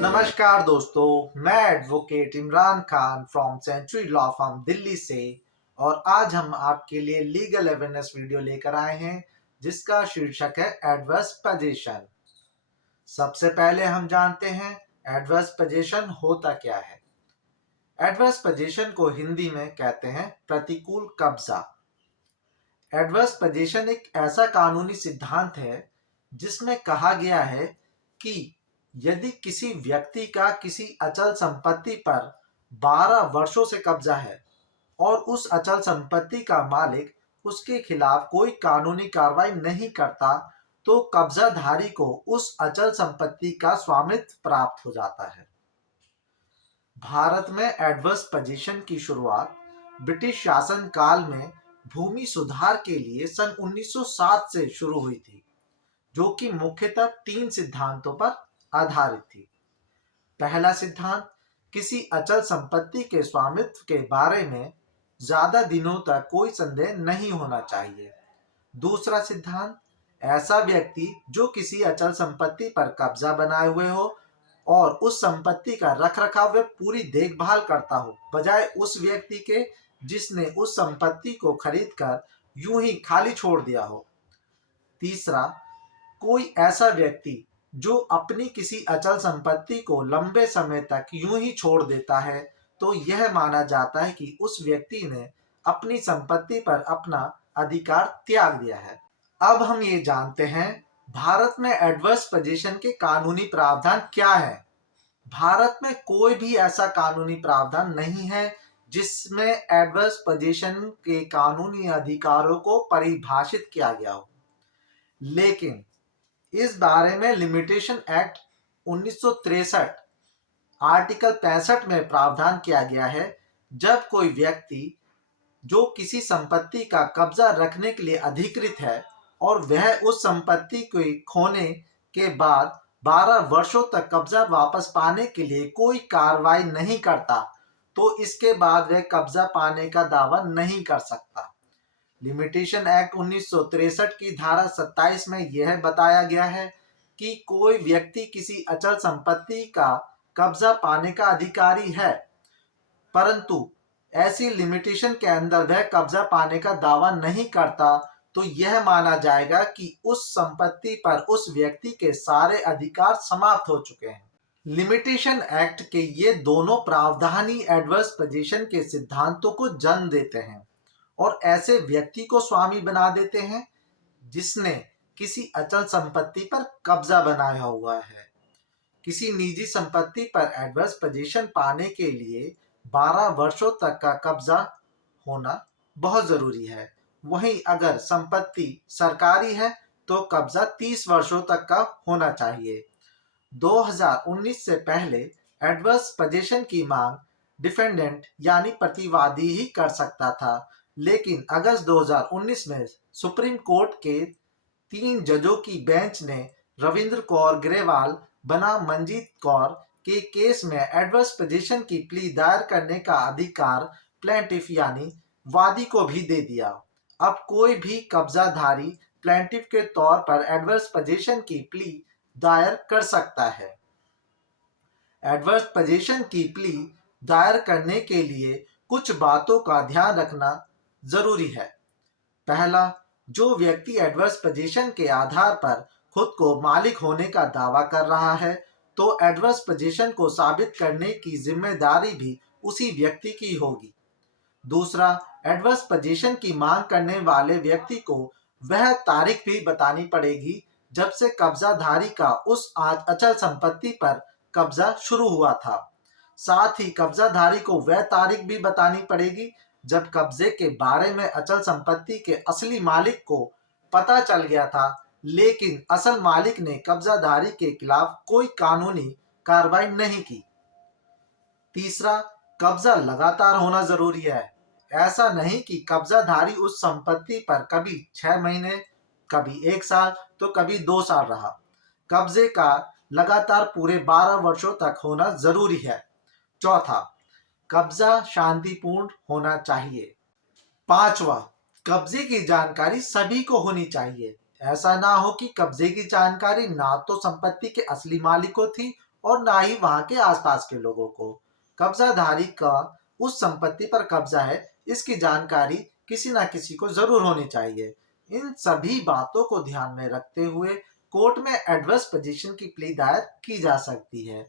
नमस्कार दोस्तों, मैं advocate Imran Khan from century law firm Delhi से। और आज हम आपके लिए लीगल अवेयरनेस वीडियो लेकर आए हैं जिसका शीर्षक है एडवर्स पोजीशन। सबसे पहले हम जानते हैं एडवर्स पोजीशन होता क्या है। एडवर्स पोजीशन को हिंदी में कहते हैं प्रतिकूल कब्जा। एडवर्स पोजीशन एक ऐसा कानूनी सिद्धांत है जिसमें कहा गया है कि यदि किसी व्यक्ति का किसी अचल संपत्ति पर 12 वर्षों से कब्जा है और उस अचल संपत्ति का मालिक उसके खिलाफ कोई कानूनी कार्रवाई नहीं करता, तो कब्जाधारी को उस अचल संपत्ति का स्वामित्व प्राप्त हो जाता है। भारत में एडवर्स पोजीशन की शुरुआत ब्रिटिश शासन काल में भूमि सुधार के लिए सन 1907 से शुरू हुई थी, जो कि मुख्यतः 3 सिद्धांतों पर आधारित थी। पहला सिद्धांत, किसी अचल संपत्ति के स्वामित्व के बारे में ज्यादा दिनों तक कोई संदेह नहीं होना चाहिए। दूसरा सिद्धांत, ऐसा व्यक्ति जो किसी अचल संपत्ति पर कब्जा बनाए हुए हो और उस संपत्ति का रखरखाव व पूरी देखभाल करता हो, बजाय उस व्यक्ति के जिसने उस संपत्ति को खरीदकर यूं ही खाली छोड़ दिया हो। तीसरा, कोई ऐसा व्यक्ति जो अपनी किसी अचल संपत्ति को लंबे समय तक यूं ही छोड़ देता है, तो यह माना जाता है कि उस व्यक्ति ने अपनी संपत्ति पर अपना अधिकार त्याग दिया है। अब हम ये जानते हैं भारत में एडवर्स पोजीशन के कानूनी प्रावधान क्या है। भारत में कोई भी ऐसा कानूनी प्रावधान नहीं है जिसमें एडवर्स पोजीशन के कानूनी अधिकारों को परिभाषित किया गया हो, लेकिन इस बारे में लिमिटेशन एक्ट 1963 आर्टिकल 65 में प्रावधान किया गया है। जब कोई व्यक्ति जो किसी संपत्ति का कब्जा रखने के लिए अधिकृत है और वह उस संपत्ति के खोने के बाद 12 वर्षों तक कब्जा वापस पाने के लिए कोई कार्रवाई नहीं करता, तो इसके बाद वह कब्जा पाने का दावा नहीं कर सकता। लिमिटेशन एक्ट 1963 की धारा 27 में यह बताया गया है कि कोई व्यक्ति किसी अचल संपत्ति का कब्जा पाने का अधिकारी है, परंतु ऐसी लिमिटेशन के अंदर वह कब्जा पाने का दावा नहीं करता, तो यह माना जाएगा कि उस संपत्ति पर उस व्यक्ति के सारे अधिकार समाप्त हो चुके हैं। लिमिटेशन एक्ट के ये दोनों प्रावधान ही एडवर्स पोजीशन के सिद्धांतों को जन्म देते हैं और ऐसे व्यक्ति को स्वामी बना देते हैं जिसने किसी अचल संपत्ति पर कब्जा बनाया हुआ है। किसी निजी संपत्ति पर एडवर्स पोजीशन पाने के लिए 12 वर्षों तक का कब्जा होना बहुत जरूरी है। वहीं अगर संपत्ति सरकारी है तो कब्जा 30 वर्षों तक का होना चाहिए। 2019 से पहले एडवर्स पोजीशन की मांग डिफेंडेंट यानी प्रतिवादी ही कर सकता था, लेकिन अगस्त 2019 में सुप्रीम कोर्ट के 3 जजों की बेंच ने रविंद्र कौर ग्रेवाल बना मंजीत कौर के केस में एडवर्स पोजीशन की प्ली दायर करने का अधिकार प्लेंटिफ यानी वादी को भी दे दिया। अब कोई भी कब्जाधारी प्लेंटिफ के तौर पर एडवर्स पोजीशन की प्ली दायर कर सकता है। एडवर्स पोजीशन की प्ली दायर करने के लिए कुछ बातों का ध्यान रखना जरूरी है। पहला, जो व्यक्ति एडवर्स पोजीशन के आधार पर खुद को मालिक होने का दावा कर रहा है, तो एडवर्स पोजीशन को साबित करने की जिम्मेदारी भी उसी व्यक्ति की होगी। दूसरा, एडवर्स पोजीशन की मांग करने वाले व्यक्ति को वह तारीख भी बतानी पड़ेगी जब से कब्जाधारी का उस अचल संपत्ति पर कब्जा शुरू हुआ था। साथ ही कब्जाधारी को वह तारीख भी बतानी पड़ेगी जब कब्जे के बारे में अचल संपत्ति के असली मालिक को पता चल गया था, लेकिन असल मालिक ने कब्जाधारी के खिलाफ कोई कानूनी कार्रवाई नहीं की। तीसरा, कब्जा लगातार होना जरूरी है। ऐसा नहीं कि कब्जाधारी उस संपत्ति पर कभी 6 महीने, कभी 1 साल, तो कभी 2 साल रहा। कब्जे का लगातार पूरे 12 वर्षों तक होना जरूरी है। चौथा, कब्जा शांतिपूर्ण होना चाहिए। पांचवा, कब्जे की जानकारी सभी को होनी चाहिए। ऐसा ना हो कि कब्जे की जानकारी ना तो संपत्ति के असली मालिक को थी और ना ही वहां के आसपास के लोगों को। कब्जाधारी का उस संपत्ति पर कब्जा है, इसकी जानकारी किसी ना किसी को जरूर होनी चाहिए। इन सभी बातों को ध्यान में रखते हुए कोर्ट में एडवर्स पोजीशन की प्ली दायर की जा सकती है।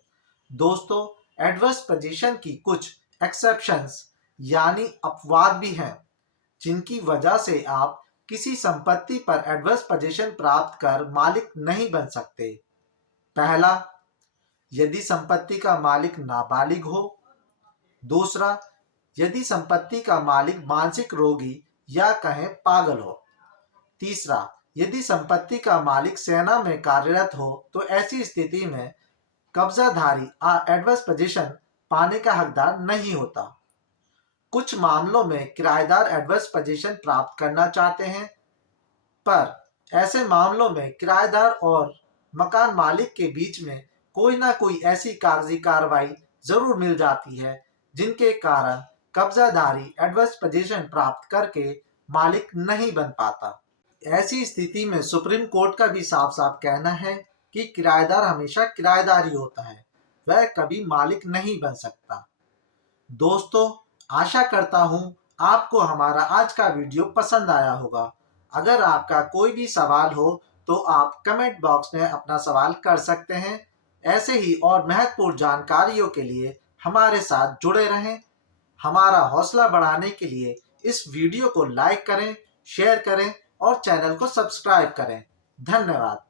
दोस्तों, एडवर्स पोजीशन की कुछ एक्सेप्शंस यानी अपवाद भी हैं, जिनकी वजह से आप किसी संपत्ति पर एडवर्स पोजीशन प्राप्त कर मालिक नहीं बन सकते। पहला, यदि संपत्ति का मालिक नाबालिग हो। दूसरा, यदि संपत्ति का मालिक मानसिक रोगी या कहें पागल हो। तीसरा, यदि संपत्ति का मालिक सेना में कार्यरत हो तो ऐसी स्थिति में कब्जाधारी एडवर्स पोजीशन पाने का हकदार नहीं होता। कुछ मामलों में किराएदार एडवर्स पोजीशन प्राप्त करना चाहते हैं, पर ऐसे मामलों में किराएदार और मकान मालिक के बीच में कोई ना कोई ऐसी कागजी कार्रवाई जरूर मिल जाती है जिनके कारण कब्जाधारी एडवर्स पोजीशन प्राप्त करके मालिक नहीं बन पाता। ऐसी स्थिति में सुप्रीम कोर्ट का भी साफ साफ कहना है कि किराएदार हमेशा किराएदार ही होता है, वह कभी मालिक नहीं बन सकता। दोस्तों, आशा करता हूं आपको हमारा आज का वीडियो पसंद आया होगा। अगर आपका कोई भी सवाल हो तो आप कमेंट बॉक्स में अपना सवाल कर सकते हैं। ऐसे ही और महत्वपूर्ण जानकारियों के लिए हमारे साथ जुड़े रहें। हमारा हौसला बढ़ाने के लिए इस वीडियो को लाइक करें, शेयर करें और चैनल को सब्सक्राइब करें। धन्यवाद।